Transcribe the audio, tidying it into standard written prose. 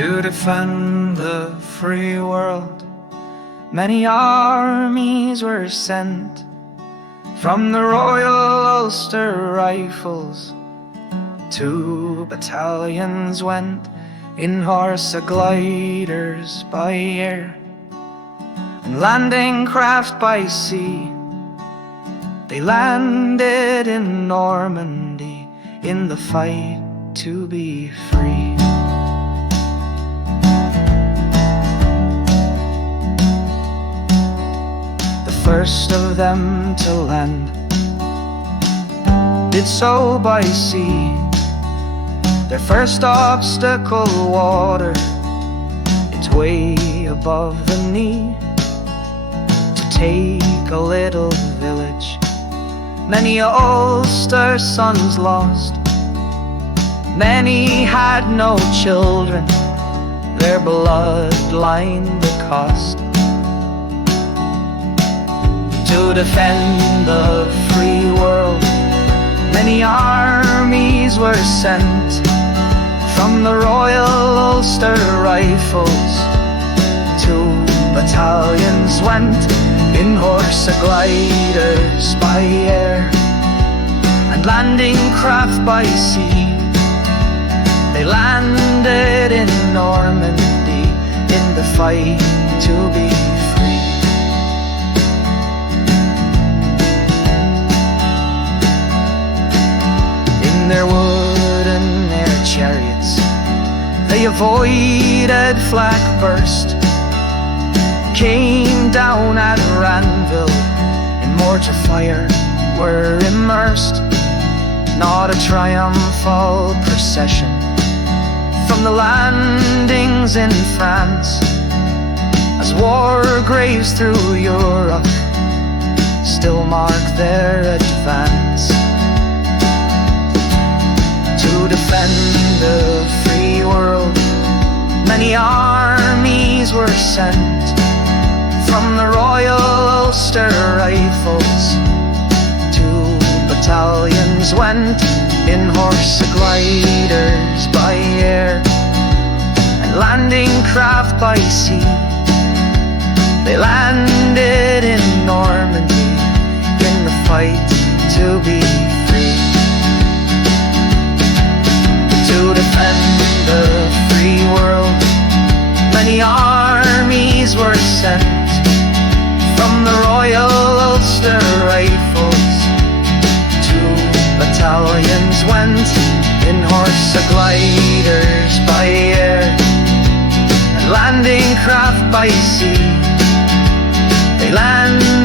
to defend the free world. Many armies were sent from the Royal Ulster Rifles. 2 battalions went in horsa gliders by air and landing craft by sea. They landed in Normandy in the fight to be free. The first of them to land did so by sea. Their first obstacle, water, it's way above the knee. To take a little village, many Ulster sons lost. Many had no children, their bloodline the cost. To defend the free world, many armies were sent from the Royal Ulster Rifles. 2 battalions went in horsa gliders by air and landing craft by sea. They landed in Normandy in the fight to be free. In their wood and their chariots, they avoided flak burst, came down at Ranville, in mortar fire were immersed. Not a triumphal procession from the landings in France, as war graves through Europe still mark their advance. To defend the free world, many armies were sent from the Royal Ulster Rifles. 2 battalions went in horsa gliders by air and landing craft by sea. They landed in Normandy in the fight to be free. To defend the free world, many armies were sent from the Royal Ulster Rifles. 2 battalions went in horsa gliders by air and landing craft by sea. They landed